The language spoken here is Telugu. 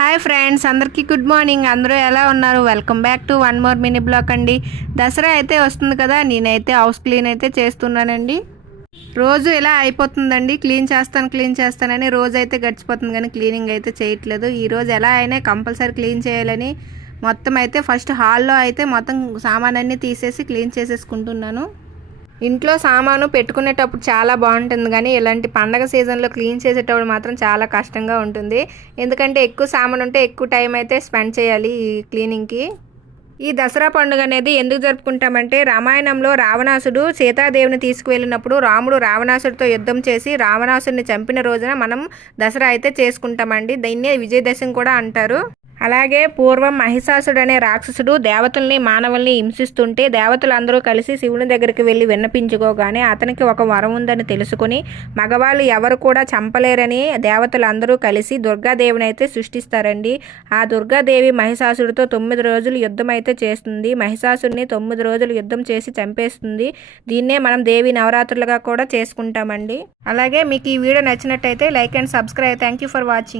హాయ్ ఫ్రెండ్స్, అందరికీ గుడ్ మార్నింగ్. అందరూ ఎలా ఉన్నారు? Welcome back to one more mini blog అండి. దసరా అయితే వస్తుంది కదా, నేనైతే హౌస్ క్లీన్ అయితే చేస్తున్నానండి. రోజు ఇలా అయిపోతుందండి, క్లీన్ చేస్తానని రోజు అయితే గడిచిపోతుంది, కానీ క్లీనింగ్ అయితే చేయట్లేదు. ఈరోజు ఎలా అయినా కంపల్సరీ క్లీన్ చేయాలని మొత్తం అయితే ఫస్ట్ హాల్లో అయితే మొత్తం సామాన్ తీసేసి క్లీన్ చేసేసుకుంటున్నాను. ఇంట్లో సామాను పెట్టుకునేటప్పుడు చాలా బాగుంటుంది, కానీ ఇలాంటి పండగ సీజన్లో క్లీన్ చేసేటప్పుడు మాత్రం చాలా కష్టంగా ఉంటుంది. ఎందుకంటే ఎక్కువ సామాను ఉంటే ఎక్కువ టైం అయితే స్పెండ్ చేయాలి ఈ క్లీనింగ్కి. ఈ దసరా పండుగ అనేది ఎందుకు జరుపుకుంటామంటే, రామాయణంలో రావణాసుడు సీతాదేవిని తీసుకువెళ్ళినప్పుడు రాముడు రావణాసుడితో యుద్ధం చేసి రావణాసుడిని చంపిన రోజున మనం దసరా అయితే చేసుకుంటామండి. దీన్నే విజయదశమి కూడా అంటారు. అలాగే పూర్వం మహిషాసుడు అనే రాక్షసుడు దేవతల్ని మానవుల్ని హింసిస్తుంటే దేవతలందరూ కలిసి శివుని దగ్గరికి వెళ్ళి విన్నపించుకోగానే అతనికి ఒక వరం ఉందని తెలుసుకుని మగవాళ్ళు ఎవరు కూడా చంపలేరని దేవతలందరూ కలిసి దుర్గాదేవిని అయితే సృష్టిస్తారండి. ఆ దుర్గాదేవి మహిషాసుడితో 9 రోజులు యుద్ధం అయితే చేస్తుంది. మహిషాసుడిని 9 రోజులు యుద్ధం చేసి చంపేస్తుంది. దీన్నే మనం దేవి నవరాత్రులుగా కూడా చేసుకుంటామండి. అలాగే మీకు ఈ వీడియో నచ్చినట్టయితే like and subscribe. Thank you for watching.